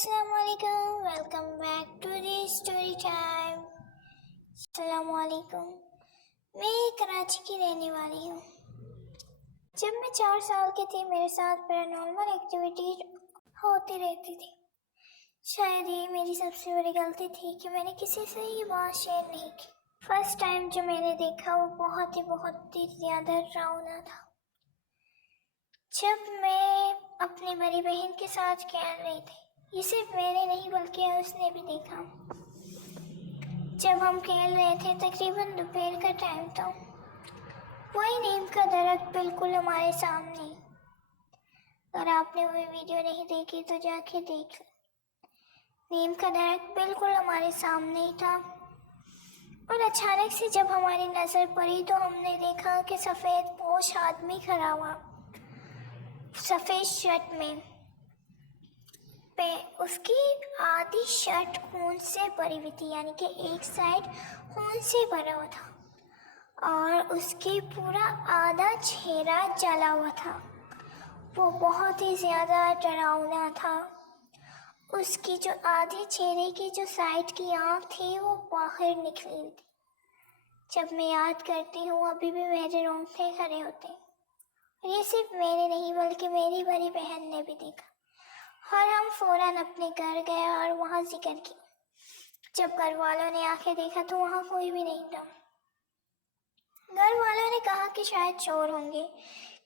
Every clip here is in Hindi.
Assalamualaikum, welcome back to the story time. अस्सलामुअलैकुम। मैं कराची की रहने वाली हूँ। जब मैं 4 साल की थी मेरे साथ पैरानॉर्मल एक्टिविटी होती रहती थी। शायद ये मेरी सबसे बड़ी गलती थी कि मैंने किसी से ये बात शेयर नहीं की। फर्स्ट टाइम जो मैंने देखा वो बहुत ही ज़्यादा डरावना था। जब मैं अपनी बड़ी बहन के साथ खेल रही थी, ये सिर्फ मैंने नहीं बल्कि उसने भी देखा। जब हम खेल रहे थे तकरीबन दोपहर का टाइम था, वही नीम का दरख्त बिल्कुल हमारे सामने। अगर आपने वो वीडियो नहीं देखी तो जाके देख लो। नीम का दरख्त बिल्कुल हमारे सामने ही था और अचानक से जब हमारी नज़र पड़ी तो हमने देखा कि सफ़ेद पोश आदमी खड़ा हुआ, सफ़ेद शर्ट में। उसकी आधी शर्ट खून से भरी हुई थी, यानी कि एक साइड खून से भरा हुआ था और उसके पूरा आधा चेहरा जला हुआ था। वो बहुत ही ज़्यादा डरावना था। उसकी जो आधे चेहरे की जो साइड की आँख थी वो बाहर निकली हुई थी। जब मैं याद करती हूँ अभी भी मेरे रोंगटे खड़े होते हैं। और ये सिर्फ मैंने नहीं बल्कि मेरी बड़ी बहन ने भी देखा और हम फ़ौरन अपने घर गए और वहाँ जिक्र किया। जब घर वालों ने आके देखा तो वहाँ कोई भी नहीं था। घर वालों ने कहा कि शायद चोर होंगे,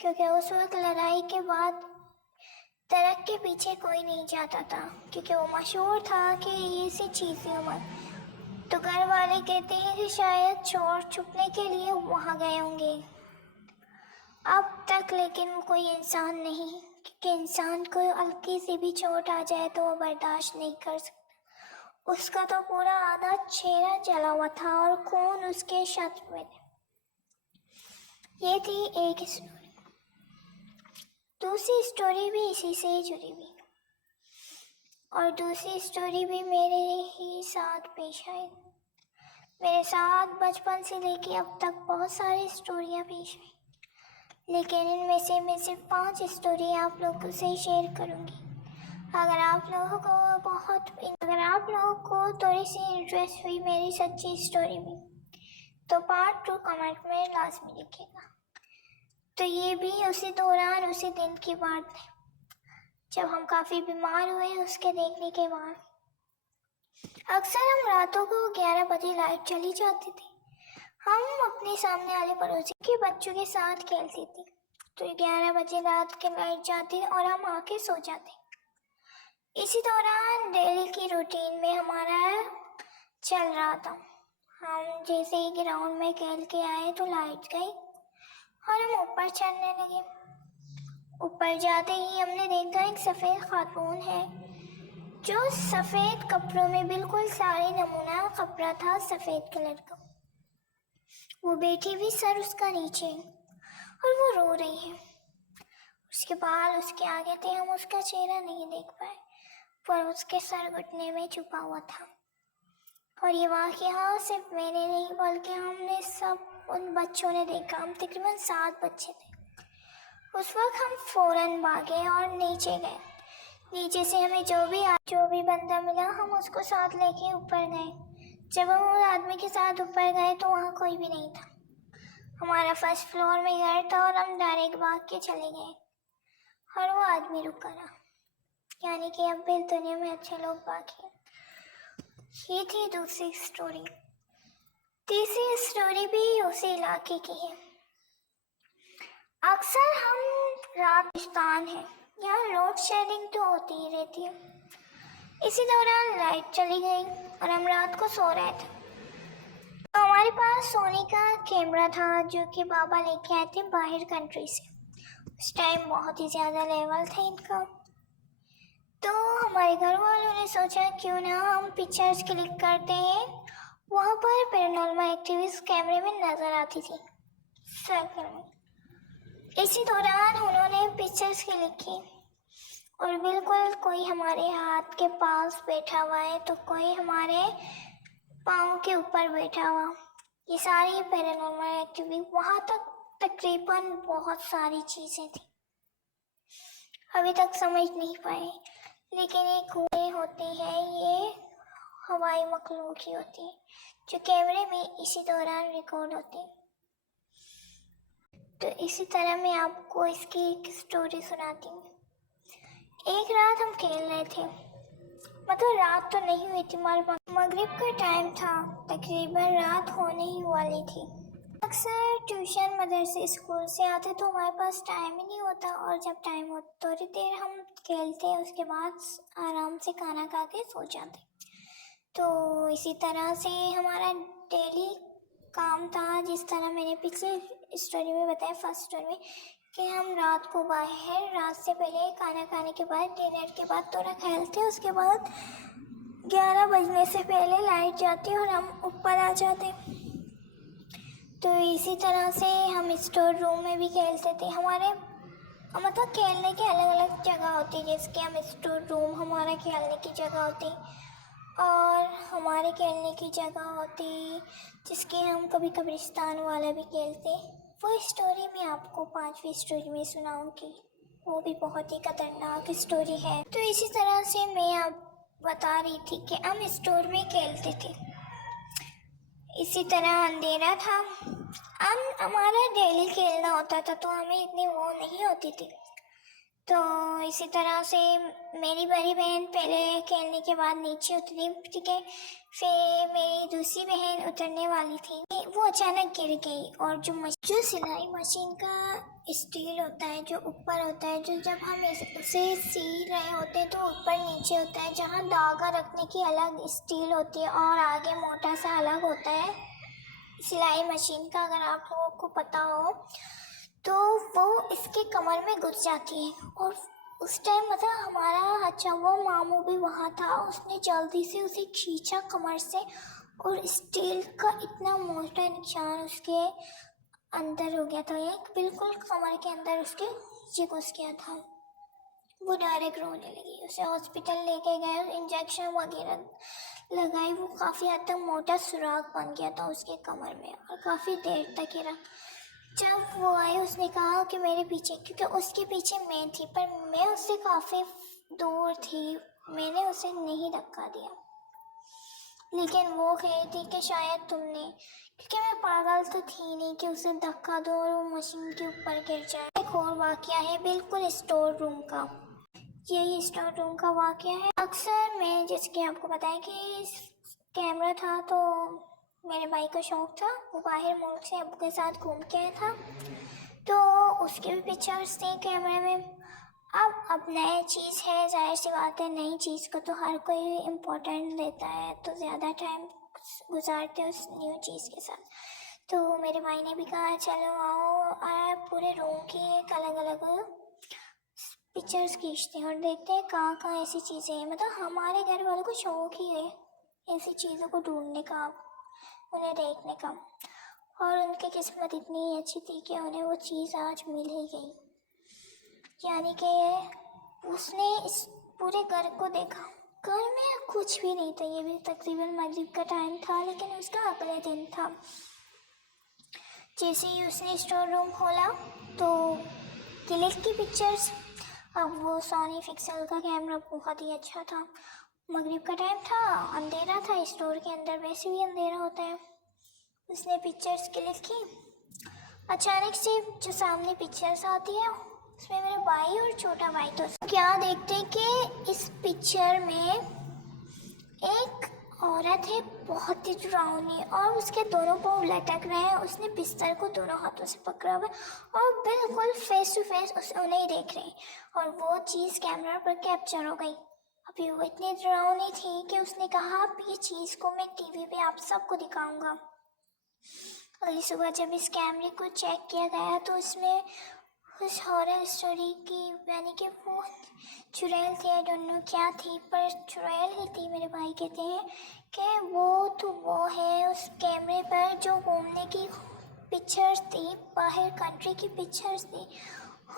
क्योंकि उस वक्त लड़ाई के बाद दरख्त के पीछे कोई नहीं जाता था, क्योंकि वो मशहूर था कि ऐसी चीज़ें मत। तो घर वाले कहते हैं कि शायद चोर छुपने के लिए वहाँ गए होंगे। अब तक लेकिन वो कोई इंसान नहीं, क्योंकि इंसान को हल्की सी भी चोट आ जाए तो वो बर्दाश्त नहीं कर सकता। उसका तो पूरा आधा चेहरा जला हुआ था और खून उसके शर्ट में थे। ये थी एक स्टोरी। दूसरी स्टोरी भी इसी से ही जुड़ी हुई और दूसरी स्टोरी भी मेरे ही साथ पेश आई। मेरे साथ बचपन से लेके अब तक बहुत सारी स्टोरियाँ पेश आई, लेकिन इनमें से मैं सिर्फ 5 स्टोरी आप लोगों से शेयर करूँगी। अगर आप लोगों को थोड़ी सी इंटरेस्ट हुई मेरी सच्ची स्टोरी में तो पार्ट 2 कमेंट में लाजमी लिखिएगा। तो ये भी उसी दिन की बात है जब हम काफ़ी बीमार हुए। उसके देखने के बाद अक्सर हम रातों को 11 बजे लाइट चली जाती थी। हम अपने सामने वाले पड़ोसी के बच्चों के साथ खेलती थी, तो 11 बजे रात के लाइट जाती और हम आके सो जाते। इसी दौरान डेली की रूटीन में हमारा चल रहा था। हम जैसे ही ग्राउंड में खेल के आए तो लाइट गई और हम ऊपर चढ़ने लगे। ऊपर जाते ही हमने देखा एक सफ़ेद खातून है जो सफ़ेद कपड़ों में, बिल्कुल साड़ी नमूना कपड़ा था सफ़ेद कलर का। वो बैठी हुई, सर उसका नीचे, और वो रो रही है। उसके बाल उसके आगे थे, हम उसका चेहरा नहीं देख पाए, पर उसके सर घुटने में छुपा हुआ था। और ये वाक़या सिर्फ मैंने नहीं बल्कि हमने सब उन बच्चों ने देखा। हम तकरीबन 7 बच्चे थे। उस वक्त हम फ़ौरन भागे और नीचे गए। नीचे से हमें जो भी बंदा मिला हम उसको साथ लेके ऊपर गए। जब हम उस आदमी के साथ ऊपर गए तो वहाँ कोई भी नहीं था। हमारा फर्स्ट फ्लोर में घर था और हम डायरेक्ट भाग के चले गए और वो आदमी रुका रहा, यानी कि अब भी दुनिया में अच्छे लोग बाकी हैं। ये थी दूसरी स्टोरी। तीसरी स्टोरी भी उसी इलाके की है। अक्सर हम राजस्थान हैं, यहाँ लोड शेडिंग तो होती ही रहती है। इसी दौरान लाइट चली गई और हम रात को सो रहे थे। तो हमारे पास सोनी का कैमरा था जो कि बाबा लेके आए थे बाहर कंट्री से। उस टाइम बहुत ही ज़्यादा लेवल था इनका। तो हमारे घर वालों ने सोचा क्यों ना हम पिक्चर्स क्लिक करते हैं। वहाँ पर पैरानॉर्मल एक्टिविटीज कैमरे में नज़र आती थी सर्कल में। इसी दौरान उन्होंने पिक्चर्स क्लिक की और बिल्कुल कोई हमारे हाथ के पास बैठा हुआ है तो कोई हमारे पाँव के ऊपर बैठा हुआ। ये सारी पैरानॉर्मल एक्टिविटी, वहाँ तक तकरीबन बहुत सारी चीज़ें थी, अभी तक समझ नहीं पाए। लेकिन एक हुए नहीं होती है, ये हवाई मखलूक ही होती है जो कैमरे में इसी दौरान रिकॉर्ड होती है। तो इसी तरह मैं आपको इसकी एक स्टोरी सुनाती हूँ। एक रात हम खेल रहे थे, मतलब रात तो नहीं हुई थी, मगरिब का टाइम था, तकरीबन रात होने ही वाली थी। अक्सर ट्यूशन मदरसे स्कूल से आते तो हमारे पास टाइम ही नहीं होता, और जब टाइम होता थोड़ी देर हम खेलते, उसके बाद आराम से खाना खा के सो जाते। तो इसी तरह से हमारा डेली काम था, जिस तरह मैंने पिछले स्टोरी में बताया, फर्स्ट स्टोरी में, कि हम रात को बाहर, रात से पहले खाना खाने के बाद, डिनर के बाद थोड़ा खेलते, उसके बाद 11 बजने से पहले लाइट जाती और हम ऊपर आ जाते। तो इसी तरह से हम स्टोर रूम में भी खेलते थे। हमारे मतलब खेलने की अलग अलग जगह होती, जैसे कि हम स्टोर रूम हमारा खेलने की जगह होती, और हमारे खेलने की जगह होती जिसके हम कभी कब्रिस्तान वाला भी खेलते। वो स्टोरी मैं आपको 5वीं स्टोरी में सुनाऊंगी, वो भी बहुत ही खतरनाक स्टोरी है। तो इसी तरह से मैं आप बता रही थी कि हम स्टोर में खेलते थे। इसी तरह अंधेरा था, हम हमारा डेली खेलना होता था, तो हमें इतनी वो नहीं होती थी। तो इसी तरह से मेरी बड़ी बहन पहले खेलने के बाद नीचे उतरी, ठीक है। फिर मेरी दूसरी बहन उतरने वाली थी, वो अचानक गिर गई, और जो सिलाई मशीन का स्टील होता है, जो ऊपर होता है, जो जब हम इसे सी रहे होते हैं तो ऊपर नीचे होता है, जहाँ धागा रखने की अलग स्टील होती है और आगे मोटा सा अलग होता है सिलाई मशीन का, अगर आप लोगों को पता हो तो वो इसके कमर में घुस जाती है। और उस टाइम मतलब हमारा अच्छा वो मामू भी वहाँ था, उसने जल्दी से उसे खींचा कमर से, और स्टील का इतना मोटा निशान उसके अंदर हो गया था, एक बिल्कुल कमर के अंदर उसके ये घुस गया था। वो डायरेक्ट रोने लगी, उसे हॉस्पिटल लेके गए, इंजेक्शन वगैरह लगाई, वो काफ़ी हद तक मोटा सुराख बन गया था उसके कमर में, और काफ़ी देर तक ही रहा। जब वो आई उसने कहा कि मेरे पीछे, क्योंकि उसके पीछे मैं थी, पर मैं उससे काफ़ी दूर थी, मैंने उसे नहीं धक्का दिया, लेकिन वो कही थी कि शायद तुमने, क्योंकि मैं पागल तो थी नहीं कि उसे धक्का दो और वो मशीन के ऊपर गिर जाए। एक और वाक़या है बिल्कुल स्टोर रूम का, यही स्टोर रूम का वाक़या है। अक्सर मैं जैसे कि आपको बताया कि कैमरा था, तो मेरे भाई को शौक़ था, वो बाहर मुल्क से अब्बू के साथ घूम के आया था, तो उसके भी पिक्चर्स थे कैमरे में। अब नई चीज़ है, जाहिर सी बात है, नई चीज़ को तो हर कोई इम्पोर्टेंट देता है, तो ज़्यादा टाइम गुजारते उस न्यू चीज़ के साथ। तो मेरे भाई ने भी कहा चलो आओ पूरे रूम की एक अलग अलग पिक्चर्स खींचते हैं और देखते हैं कहाँ कहाँ ऐसी चीज़ें हैं। मतलब हमारे घर वालों को शौक ही है ऐसी चीज़ों को ढूंढने का, उन्हें देखने का, और उनकी किस्मत इतनी अच्छी थी कि उन्हें वो चीज़ आज मिल ही गई। यानी कि उसने इस पूरे घर को देखा, घर में कुछ भी नहीं था, ये भी तकरीबन मगरिब का टाइम था, लेकिन उसका अगले दिन था। जैसे ही उसने स्टोर रूम खोला तो क्लिक की पिक्चर्स, अब वो सोनी पिक्सल का कैमरा बहुत ही अच्छा था, मगरिब का टाइम था, अंधेरा था, स्टोर के अंदर वैसे भी अंधेरा होता है। उसने पिक्चर्स क्लिक की, अचानक से जो सामने पिक्चर्स आती है उसमें मेरे भाई और छोटा भाई, तो क्या देखते कि इस पिक्चर में एक औरत है बहुत ही डरावनी, और उसके दोनों पाँव लटक रहे हैं, उसने बिस्तर को दोनों हाथों से पकड़ा हुआ है और बिल्कुल फेस टू फेस उन्हें ही देख रहे हैं, और वो चीज़ कैमरा पर कैप्चर हो गई। अभी वो इतनी डरावनी थी कि उसने कहा अब ये चीज़ को मैं टीवी पे आप सबको दिखाऊंगा। अगली सुबह जब इस कैमरे को चेक किया गया तो उसमें उस हॉरर स्टोरी की, यानी कि वो चुड़ैल थी, आई डोंट नो क्या थी, पर चुड़ैल ही थी। मेरे भाई कहते हैं कि वो तो वो है उस कैमरे पर जो घूमने की पिक्चर्स थी, बाहर कंट्री की पिक्चर्स थी,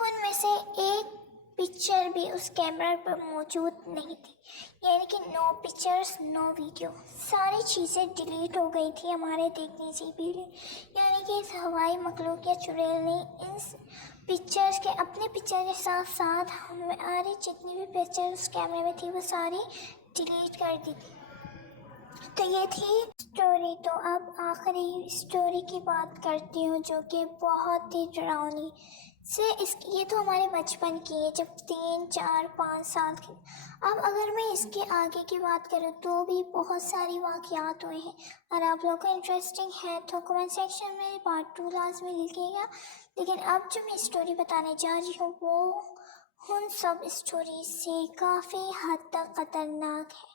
उनमें से एक पिक्चर भी उस कैमरा पर मौजूद नहीं थी। यानी कि नो पिक्चर्स नो वीडियो, सारी चीज़ें डिलीट हो गई थी हमारे देखने से भी। यानी कि इस हवाई मखलूक या चुड़ैल ने इन पिक्चर्स के, अपने पिक्चर के साथ साथ हमारी जितनी भी पिक्चर्स कैमरे में थी वो सारी डिलीट कर दी थी। तो ये थी स्टोरी। तो अब आखिरी स्टोरी की बात करती हूँ, जो कि बहुत ही डरावनी से ये तो हमारे बचपन की है, जब 3, 4, 5 साल की। अब अगर मैं इसके आगे की बात करूँ तो भी बहुत सारी वाक़यात हुए हैं। अगर आप लोगों को इंटरेस्टिंग है तो कमेंट सेक्शन में पार्ट 2 लास्ट में लिखिएगा। लेकिन अब जो मैं स्टोरी बताने जा रही हूँ वो उन सब स्टोरी से काफ़ी हद तक ख़तरनाक है।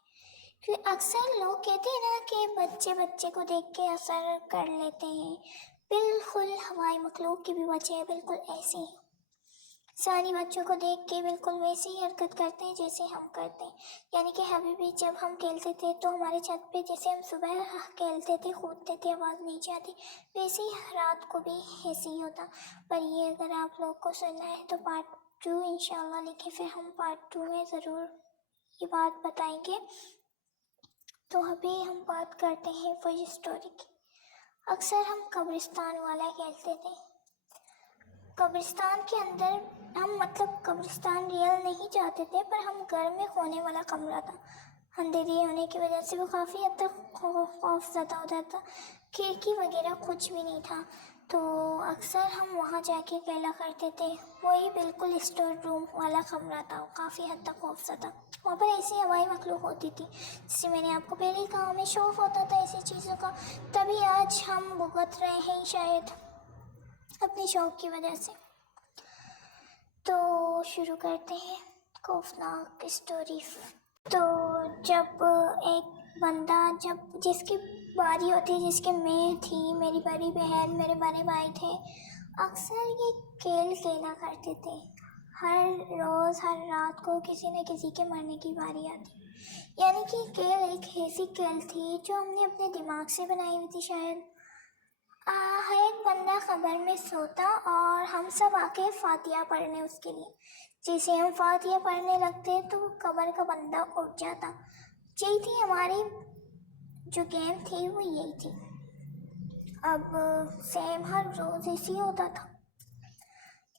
क्योंकि अक्सर लोग कहते हैं ना कि बच्चे बच्चे को देख के असर कर लेते हैं। बिल्कुल हमारी मखलूक की भी बच्चे बिल्कुल ऐसे ही सानी बच्चों को देख के बिल्कुल वैसी ही हरकत करते हैं जैसे हम करते हैं। यानी कि अभी भी जब हम खेलते थे तो हमारे छत पे जैसे हम सुबह खेलते थे, कूदते थे, आवाज़ नीचे आती, वैसे ही रात को भी ऐसे ही होता। पर ये अगर आप लोग को सुनना है तो पार्ट 2 इंशाल्लाह लिखे, फिर हम पार्ट 2 में ज़रूर ये बात बताएंगे। तो अभी हम बात करते हैं वही स्टोरी की। अक्सर हम कब्रिस्तान वाला खेलते थे। कब्रिस्तान के अंदर हम मतलब कब्रिस्तान रियल नहीं जाते थे, पर हम घर में होने वाला कमरा था। अंधेरी होने की वजह से वो काफ़ी हद तक खौफज़दा हो जाता, खिड़की वगैरह कुछ भी नहीं था। तो अक्सर हम वहाँ जाके खेला करते थे। वही बिल्कुल स्टोर रूम वाला कमरा था, काफ़ी हद तक खौफज़दा। वहाँ पर ऐसी हवाई मखलूक होती थी, जिससे मैंने आपको पहले ही कहा, हमें शौक़ होता था ऐसी चीज़ों का। तभी आज हम भुगत रहे हैं शायद अपने शौक़ की वजह से। तो शुरू करते हैं खौफनाक स्टोरी। तो जब एक बंदा जिसकी बारी होती है, जिसके मैं थी, मेरी बड़ी बहन, मेरे बड़े भाई थे, अक्सर ये खेल खेला करते थे। हर रोज़ हर रात को किसी न किसी के मरने की बारी आती। यानी कि खेल एक ऐसी खेल थी जो हमने अपने दिमाग से बनाई हुई थी शायद। हर एक बंदा कब्र में सोता और हम सब आके फातिहा पढ़ने उसके लिए। जैसे हम फातिहा पढ़ने लगते तो कब्र का बंदा उठ जाता। यही थी हमारी जो गेम थी, वो यही थी। अब सेम हर रोज़ ऐसे ही होता था।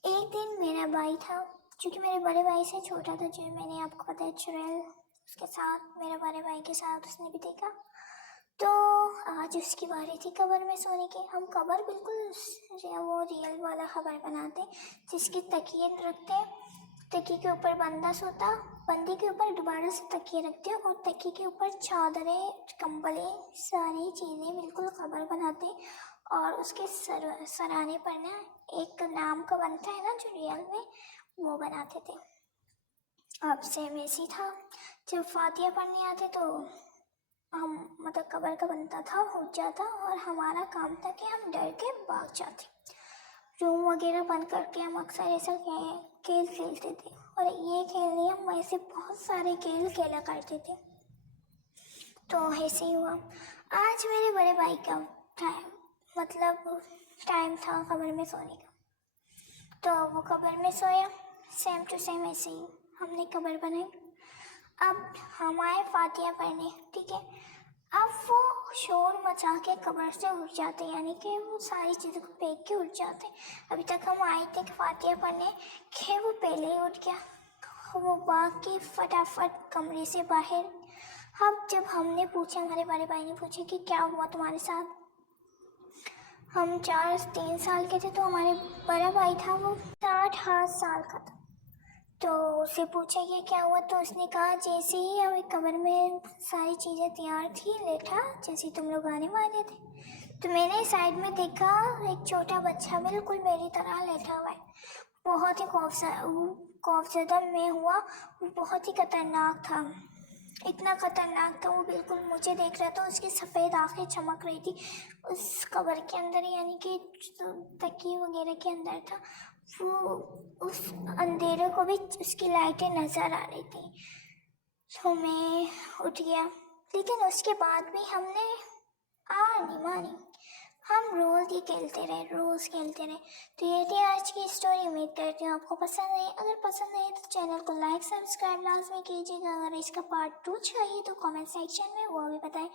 एक दिन मेरा भाई था, जो कि मेरे बड़े भाई से छोटा था, जो मैंने आपको बताया चुड़ैल, उसके साथ मेरे बड़े भाई के साथ उसने भी देखा। तो आज उसकी बारी थी कब्र में सोने की। हम कब्र बिल्कुल वो रियल वाला कब्र बनाते, जिसकी तकिए रखते, तकिए के ऊपर बंदा सोता, बंदे के ऊपर दोबारा से तकिए रखते और तकिए के ऊपर चादरें, कंबलें, सारी चीज़ें बिल्कुल कब्र बनाते। और उसके सराहने पर ना एक नाम का बनता है ना जो रियल में, वो बनाते थे। अब सेम ऐसी था, जब फातिहा पढ़ने आते तो हम मतलब कब्र का बनता था, उठ जाता और हमारा काम था कि हम डर के भाग जाते। रूम वगैरह बंद करके हम अक्सर ऐसा खेल खेलते थे। और ये खेल नहीं, हम ऐसे बहुत सारे खेल खेला करते थे। तो ऐसे ही हुआ। आज मेरे बड़े भाई का टाइम था कब्र में सोने का। तो वो कब्र में सोया, सेम टू सेम ऐसे ही हमने कब्र बनाई। अब हम आए फातिहा पढ़ने, ठीक है। अब वो शोर मचा के कब्र से उठ जाते, यानी कि वो सारी चीज़ों को फेंक के उठ जाते। अभी तक हम आए थे कि फातिहा पढ़ने के, वो पहले ही उठ गया। वो भाग के फटाफट कमरे से बाहर। अब जब हमने पूछा, हमारे बड़े भाई ने पूछा कि क्या हुआ तुम्हारे साथ। हम 3 साल के थे, तो हमारे बड़ा भाई था वो 7-8 साल का था। तो उससे पूछा कि क्या हुआ, तो उसने कहा जैसे ही हमें कब्र में सारी चीज़ें तैयार थी, लेटा जैसे तुम लोग आने वाले थे, तो मैंने साइड में देखा एक छोटा बच्चा बिल्कुल मेरी तरह लेटा हुआ है। बहुत ही खौफज़दा मैं हुआ। वो बहुत ही खतरनाक था, इतना खतरनाक था। वो बिल्कुल मुझे देख रहा था, उसकी सफ़ेद आँखें चमक रही थी उस कब्र के अंदर, यानी कि तकिए वगैरह के अंदर था वो। उस अंधेरे को भी उसकी लाइटें नज़र आ रही थी। तो मैं उठ गया, लेकिन उसके बाद भी हमने नहीं मानी। हम रोज़ ही खेलते रहे, रोज़ खेलते रहे। तो ये थी आज की स्टोरी। उम्मीद करती हूँ आपको पसंद आई। अगर पसंद आई तो चैनल को लाइक सब्सक्राइब लाजमी कीजिएगा। अगर इसका पार्ट 2 चाहिए तो कमेंट सेक्शन में वो भी बताएं।